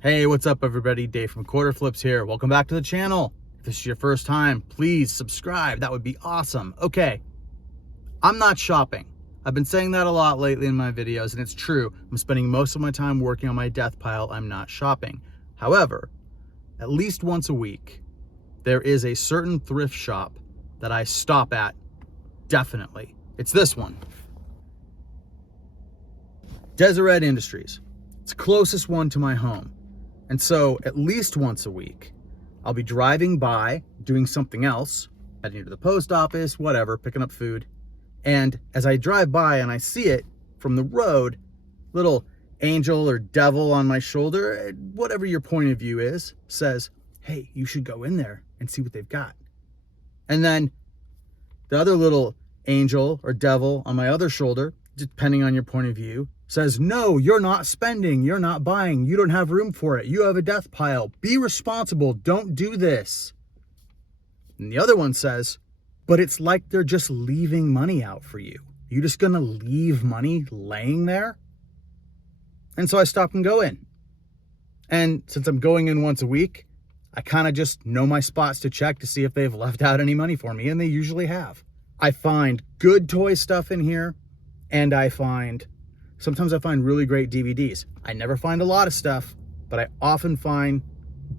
Hey, what's up everybody? Dave from Quarter Flips here. Welcome back to the channel. If this is your first time, please subscribe. That would be awesome. Okay, I'm not shopping. I've been saying that a lot lately in my videos, and it's true. I'm spending most of my time working on my death pile. I'm not shopping. However, at least once a week, there is a certain thrift shop that I stop at, definitely. It's this one. Deseret Industries. It's the closest one to my home. And so at least once a week, I'll be driving by, doing something else, heading to the post office, whatever, picking up food. And as I drive by and I see it from the road, little angel or devil on my shoulder, whatever your point of view is, says, hey, you should go in there and see what they've got. And then the other little angel or devil on my other shoulder, depending on your point of view, says, no, you're not spending, you're not buying, you don't have room for it, you have a death pile, be responsible, don't do this. And the other one says, but it's like they're just leaving money out for you. You just gonna leave money laying there? And so I stop and go in. And since I'm going in once a week, I kind of just know my spots to check to see if they've left out any money for me, and they usually have. I find good toy stuff in here, and sometimes I find really great DVDs. I never find a lot of stuff, but I often find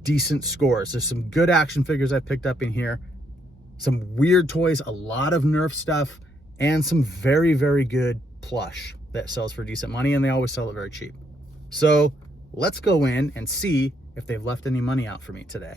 decent scores. There's some good action figures I picked up in here, some weird toys, a lot of Nerf stuff, and some very, very good plush that sells for decent money, and they always sell it very cheap. So let's go in and see if they've left any money out for me today.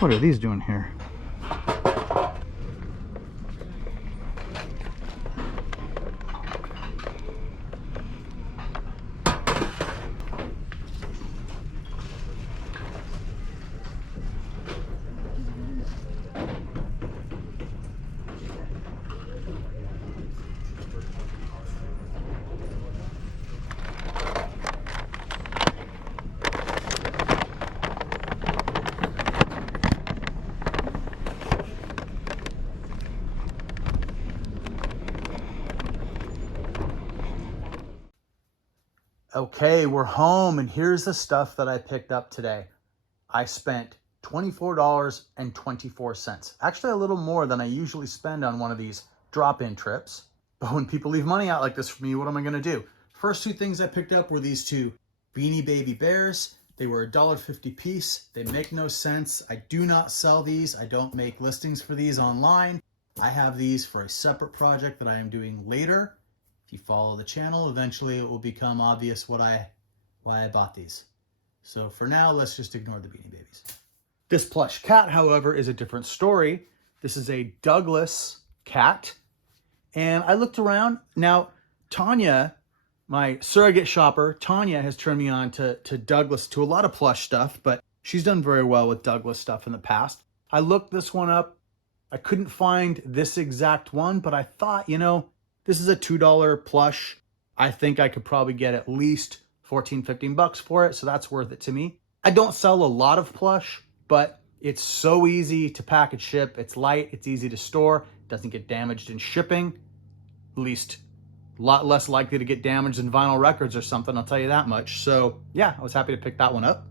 What are these doing here? Okay, we're home, and here's the stuff that I picked up today. I spent $24.24. Actually, a little more than I usually spend on one of these drop-in trips. But when people leave money out like this for me, what am I gonna do? First two things I picked up were these two Beanie Baby Bears. They were $1.50 piece. They make no sense. I do not sell these. I don't make listings for these online. I have these for a separate project that I am doing later. If you follow the channel, eventually it will become obvious why I bought these. So for now, let's just ignore the Beanie Babies. This plush cat, however, is a different story. This is a Douglas cat. And I looked around. Now, Tanya, my surrogate shopper, Tanya has turned me on to Douglas, to a lot of plush stuff, but she's done very well with Douglas stuff in the past. I looked this one up. I couldn't find this exact one, but I thought, you know, this is a $2 plush. I think I could probably get at least 14, 15 bucks for it. So that's worth it to me. I don't sell a lot of plush, but it's so easy to package ship. It's light, it's easy to store. It doesn't get damaged in shipping. At least a lot less likely to get damaged than vinyl records or something, I'll tell you that much. So yeah, I was happy to pick that one up.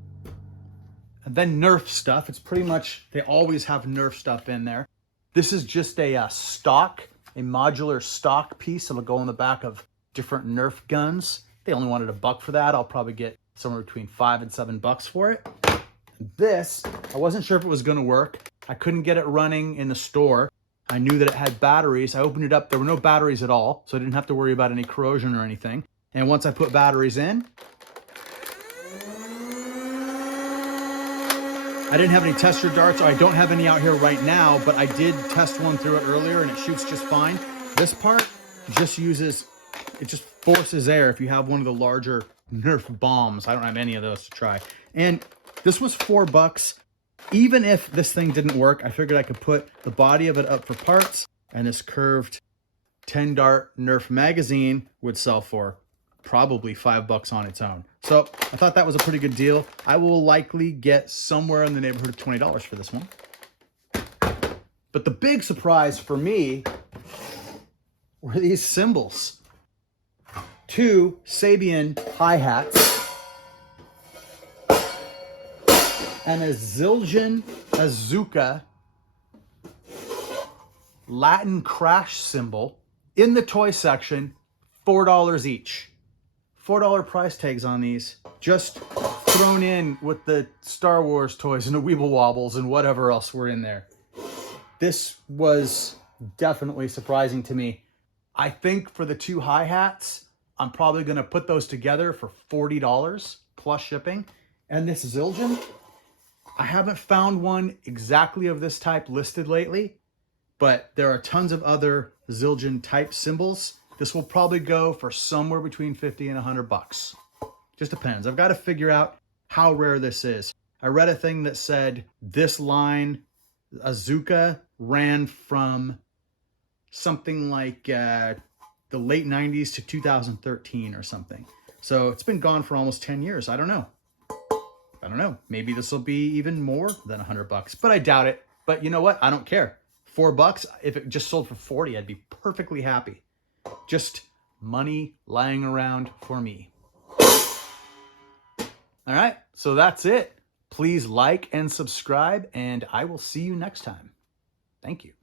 And then Nerf stuff. It's pretty much, they always have Nerf stuff in there. This is just a stock, a modular stock piece. It'll go in the back of different Nerf guns. They only wanted $1 for that. I'll probably get somewhere between $5 and $7 for it. This, I wasn't sure if it was going to work. I couldn't get it running in the store. I knew that it had batteries. I opened it up. There were no batteries at all, so I didn't have to worry about any corrosion or anything. And once I put batteries in, I didn't have any tester darts. I don't have any out here right now, but I did test one through it earlier and it shoots just fine. This part just uses, it just forces air if you have one of the larger Nerf bombs. I don't have any of those to try. And this was $4. Even if this thing didn't work, I figured I could put the body of it up for parts, and this curved 10 dart Nerf magazine would sell for probably $5 on its own. So I thought that was a pretty good deal. I will likely get somewhere in the neighborhood of $20 for this one. But the big surprise for me were these cymbals. Two Sabian hi-hats and a Zildjian Azuka Latin crash cymbal in the toy section, $4 each. $4 price tags on these, just thrown in with the Star Wars toys and the Weeble Wobbles and whatever else were in there. This was definitely surprising to me. I think for the two hi-hats, I'm probably gonna put those together for $40 plus shipping. And this Zildjian, I haven't found one exactly of this type listed lately, but there are tons of other Zildjian type cymbals. This will probably go for somewhere between 50 and $100. Just depends. I've got to figure out how rare this is. I read a thing that said this line, Azuka, ran from something like the late 90s to 2013 or something. So it's been gone for almost 10 years. I don't know. Maybe this will be even more than $100, but I doubt it. But you know what? I don't care. $4, if it just sold for 40, I'd be perfectly happy. Just money lying around for me. All right, so that's it. Please like and subscribe, and I will see you next time. Thank you.